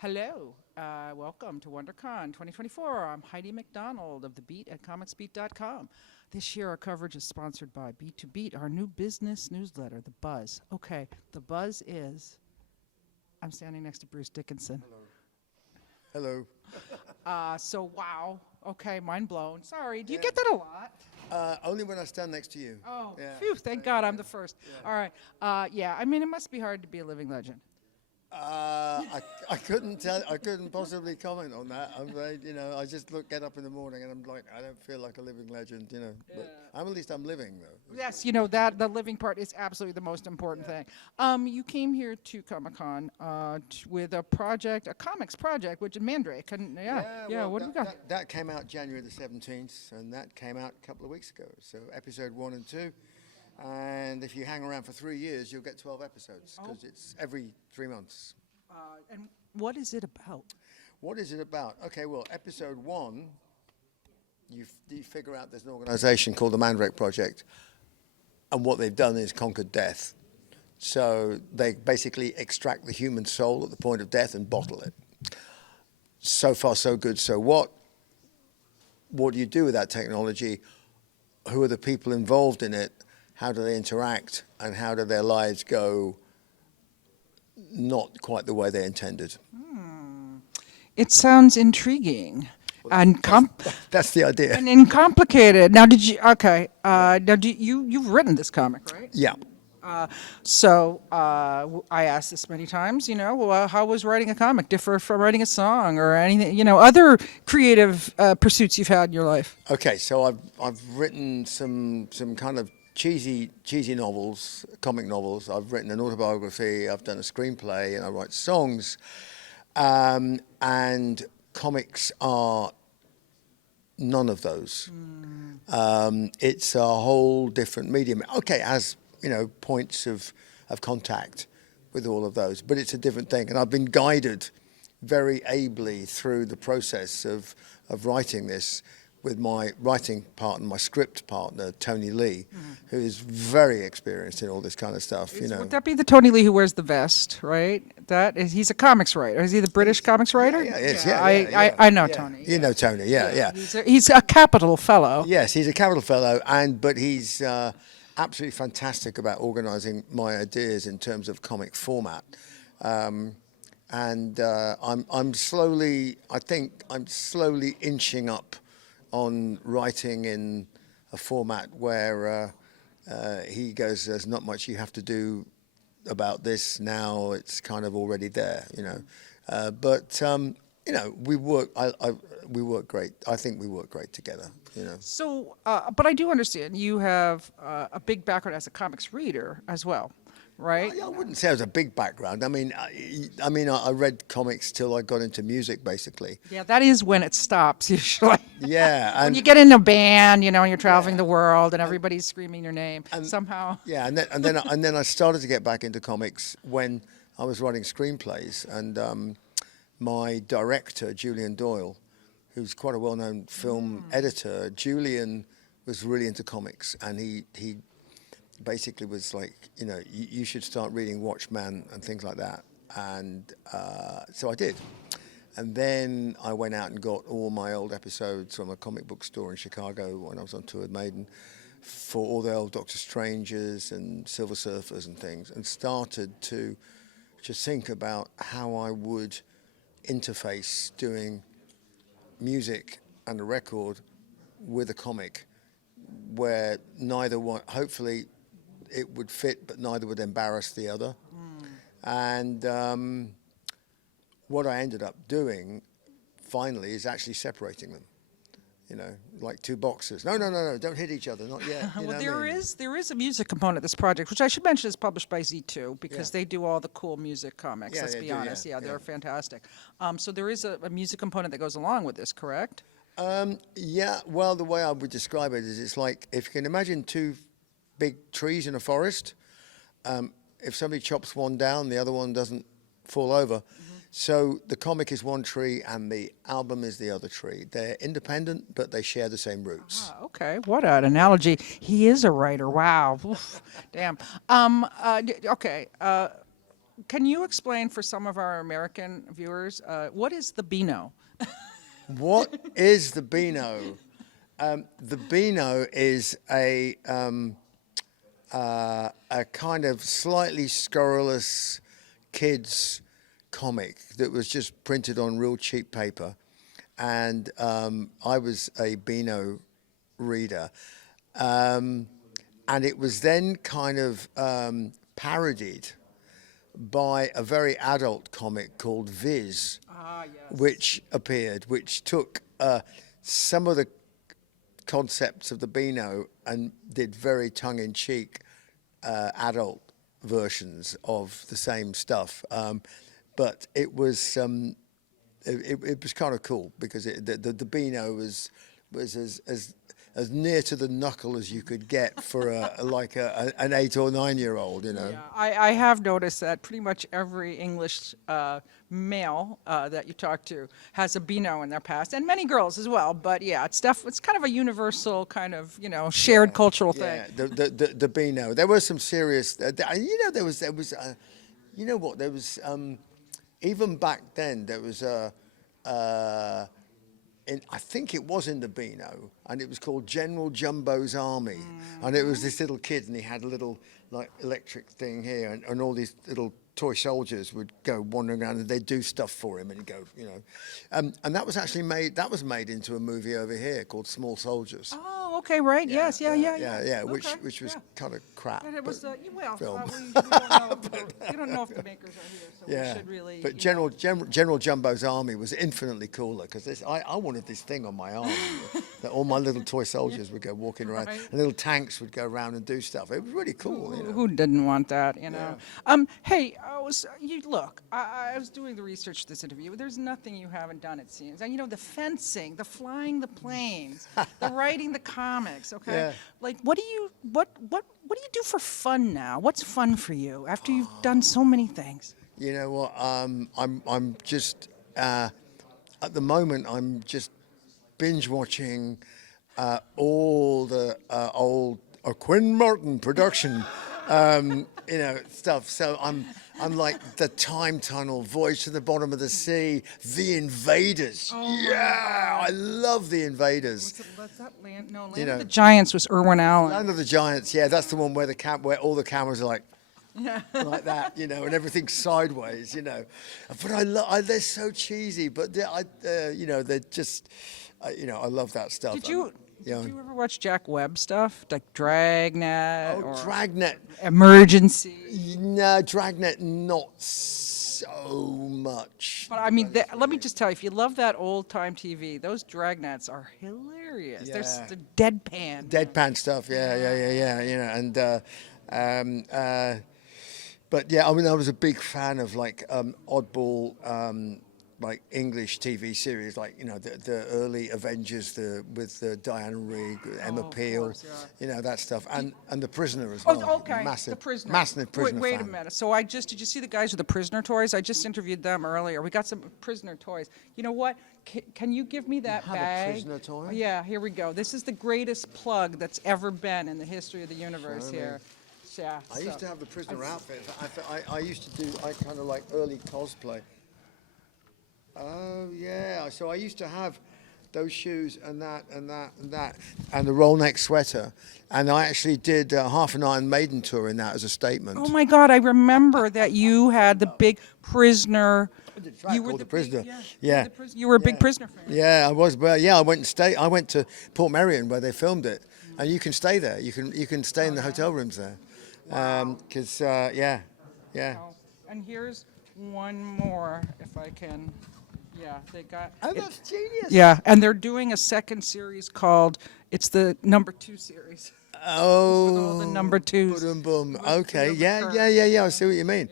Hello, welcome to WonderCon 2024. I'm Heidi McDonald of The Beat at comicsbeat.com. This year, our coverage is sponsored by Beat2Beat, our new business newsletter, The Buzz. Okay, The Buzz is, I'm standing next to Bruce Dickinson. Hello. Wow. Okay, mind blown. Sorry, do you get that a lot? Only when I stand next to you. Oh, Yeah. phew, thank God I'm the first. Yeah. All right. I mean, it must be hard to be a living legend. I couldn't tell. I couldn't possibly comment on that. I'm very, I just get up in the morning and I'm like, I don't feel like a living legend, But at least I'm living though. Yes, that the living part is absolutely the most important thing. You came here to Comic-Con with a project, a comics project, which is Mandrake. And Well, what do we got? That came out January the 17th, and that came out a couple of weeks ago. So episode 1 and 2. And if you hang around for 3 years, you'll get 12 episodes because it's every 3 months. And what is it about? What is it about? Okay, well, episode 1, you figure out there's an organization called the Mandrake Project, and what they've done is conquered death. So they basically extract the human soul at the point of death and bottle it. So far, so good. So what do you do with that technology? Who are the people involved in it? How do they interact, and how do their lives go not quite the way they intended? It sounds intriguing. And That's the idea. and complicated. Now, did you? Okay. Now, you've written this comic, right? Yeah. I asked this many times. How was writing a comic differ from writing a song or anything? Other creative pursuits you've had in your life. Okay, so I've written some kind of cheesy novels, comic novels. I've written an autobiography. I've done a screenplay, and I write songs. And comics are none of those. It's a whole different medium. Okay, as points of contact with all of those, but it's a different thing. And I've been guided very ably through the process of writing this with my writing partner, my script partner, Tony Lee, who is very experienced in all this kind of stuff. Would that be the Tony Lee who wears the vest, right? He's a comics writer. Is he the British comics writer? I know Tony. You know Tony, yeah. He's a capital fellow. Yes, he's a capital fellow, but he's absolutely fantastic about organising my ideas in terms of comic format. I'm slowly inching up on writing in a format where he goes, there's not much you have to do about this now, it's kind of already there, we work great. I think we work great together, So, but I do understand you have a big background as a comics reader as well, right? I wouldn't say it was a big background. I mean, I read comics till I got into music, basically. Yeah, that is when it stops usually. Yeah, when you get in a band, and you're traveling the world, and everybody's screaming your name somehow. Yeah, and then I started to get back into comics when I was writing screenplays, and my director, Julian Doyle, who's quite a well-known film editor, Julian was really into comics, and he basically was like, you should start reading Watchmen and things like that. And so I did. And then I went out and got all my old episodes from a comic book store in Chicago when I was on tour with Maiden for all the old Doctor Strangers and Silver Surfers and things, and started to just think about how I would interface doing music and a record with a comic where neither one, hopefully it would fit, but neither would embarrass the other. And what I ended up doing finally is actually separating them, like two boxers. No, don't hit each other, not yet. Well, there is a music component to this project, which I should mention is published by Z2 because they do all the cool music comics. Yeah, let's be honest. yeah. They're fantastic. So there is a music component that goes along with this, correct? Yeah, well, the way I would describe it is it's like, if you can imagine two big trees in a forest, if somebody chops one down, the other one doesn't fall over. So the comic is one tree and the album is the other tree. They're independent, but they share the same roots. Okay, what an analogy. He is a writer. Wow. Oof. Damn. Okay. can you explain for some of our American viewers what is the Beano? What is the Beano? The Beano is a kind of slightly scurrilous kids comic that was just printed on real cheap paper, and I was a Beano reader, and it was then kind of parodied by a very adult comic called Viz, Yes. which appeared, which took some of the concepts of the Beano and did very tongue-in-cheek adult versions of the same stuff. But it was it was kind of cool because the Beano was as near to the knuckle as you could get for an 8 or 9 year old, you know. Yeah, I have noticed that pretty much every English male that you talk to has a Beano in their past, and many girls as well. But yeah, it's kind of a universal kind of shared cultural thing. Yeah, the Beano. There was some serious. There was there was even back then there was I think it was in the Beano, and it was called General Jumbo's Army, and it was this little kid, and he had a little like electric thing here, and all these little toy soldiers would go wandering around, and they'd do stuff for him, and he'd go, and that was actually made into a movie over here called Small Soldiers. Oh, okay, right. Yes, yeah. Which Okay, was yeah. kind of crap. And it was film. we don't know if the makers are here, so we should really. But General Jumbo's Army was infinitely cooler because I wanted this thing on my arm that all my little toy soldiers would go walking around, Right. and little tanks would go around and do stuff. It was really cool. Who didn't want that, Hey, I was doing the research for this interview. There's nothing you haven't done, it seems. And the fencing, the flying the planes, the writing the comics, okay? Yeah. Like what do you do for fun now? What's fun for you after you've done so many things? You know what? I'm just at the moment I'm just binge watching all the old Quinn Martin production, stuff. So I'm like the Time Tunnel, Voyage to the Bottom of the Sea, The Invaders. I love The Invaders. What's that Land? No, Land of the Giants was Irwin Allen. Land of the Giants. Yeah, that's the one where where all the cameras are like. Like that, and everything's sideways, But they're so cheesy, but they're just, I love that stuff. Did you ever watch Jack Webb stuff, like Dragnet or Dragnet? Emergency? No, Dragnet not so much. But I mean, let me just tell you, if you love that old time TV, those Dragnets are hilarious. Yeah. They're deadpan. Deadpan stuff, yeah, but yeah, I mean, I was a big fan of like oddball, like English TV series, like the early Avengers, with Diana Rigg, Emma Peel, course, yeah. That stuff, and The Prisoner as well. Oh, okay. Massive, The Prisoner. massive Prisoner Wait fan. a minute. So did you see the guys with the Prisoner toys? I just interviewed them earlier. We got some Prisoner toys. You know what? Can you give me that have a bag? Prisoner toy? Yeah, here we go. This is the greatest plug that's ever been in the history of the universe here. Yeah. I used to have the Prisoner outfit. I used to do kind of like early cosplay. Oh yeah, so I used to have those shoes and that and the roll neck sweater, and I actually did half an Iron Maiden tour in that as a statement. Oh my God! I remember that you had the big Prisoner. You were the Prisoner. You were a big Prisoner fan. Yeah, I was. But yeah, I went to Port Merion where they filmed it, and you can stay there. You can stay in the hotel rooms there. Because yeah. Oh, and here's one more, if I can. Yeah, they got. Oh, that's genius. Yeah, and they're doing a second series called. It's the #2 series. Oh. With all the #2s. Boom, boom. With Okay. the Yeah. I see what you mean.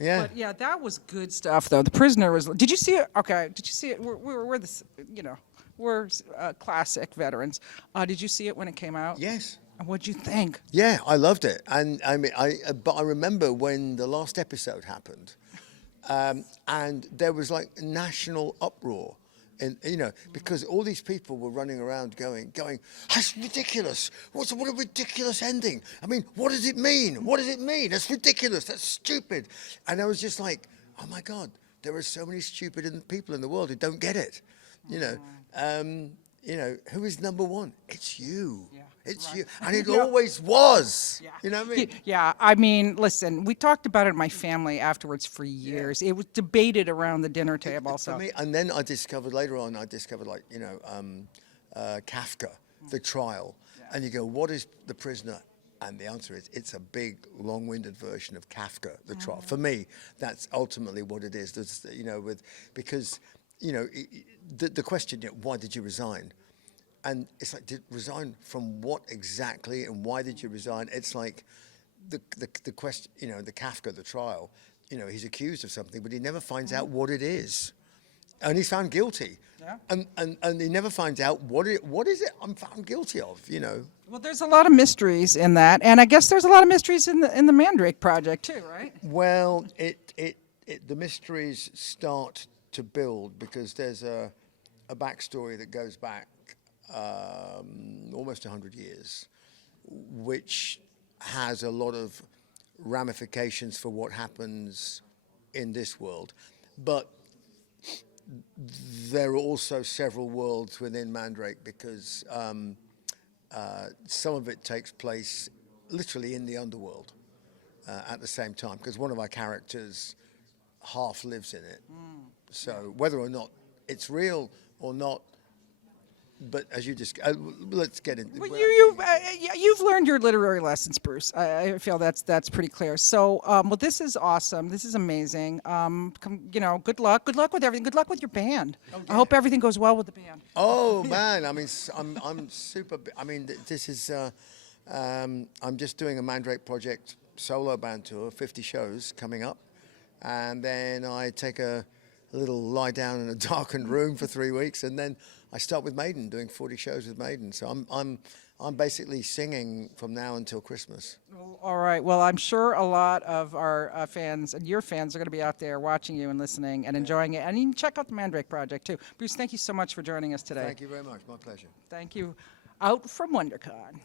Yeah. But yeah, that was good stuff, though. The Prisoner was. Did you see it? Okay. Did you see it? We're the we're classic veterans. Did you see it when it came out? Yes. And what'd you think? Yeah, I loved it, and I mean, but I remember when the last episode happened, and there was like national uproar And because all these people were running around going, that's ridiculous. What a ridiculous ending. I mean, what does it mean? What does it mean? That's ridiculous. That's stupid. And I was just like, oh my God, there are so many stupid people in the world who don't get it. Who is number one? It's you. Yeah, It's right. you. And it always was. Yeah. You know what I mean? Yeah, I mean, listen, we talked about it in my family afterwards for years. It was debated around the dinner table. For me, and then I discovered later on, Kafka, the trial. And you go, what is The Prisoner? And the answer is, it's a big, long-winded version of Kafka, the trial. For me, that's ultimately what it is. Because the question, why did you resign? And it's like, did resign from what exactly, and why did you resign? It's like the question, the Kafka, the trial. He's accused of something, but he never finds out what it is, and he's found guilty. Yeah. And he never finds out what is it I'm found guilty of. Well, there's a lot of mysteries in that, and I guess there's a lot of mysteries in the Mandrake Project too, right? Well, the mysteries start to build because there's a backstory that goes back almost 100 years, which has a lot of ramifications for what happens in this world. But there are also several worlds within Mandrake because some of it takes place literally in the underworld at the same time, because one of our characters half lives in it. So whether or not it's real or not, but as you just let's get into. Well, you've learned your literary lessons, Bruce. I feel that's pretty clear. So, well, this is awesome. This is amazing. Good luck. Good luck with everything. Good luck with your band. I hope everything goes well with the band. Oh man, I mean, I'm super. I mean, this is. I'm just doing a Mandrake Project solo band tour, 50 shows coming up, and then I take a little lie down in a darkened room for 3 weeks, and then I start with Maiden, doing 40 shows with Maiden. So I'm basically singing from now until Christmas. Well, all right. Well, I'm sure a lot of our fans and your fans are going to be out there watching you and listening and enjoying it. And you can check out the Mandrake Project too. Bruce, thank you so much for joining us today. Thank you very much. My pleasure. Thank you. Out from WonderCon.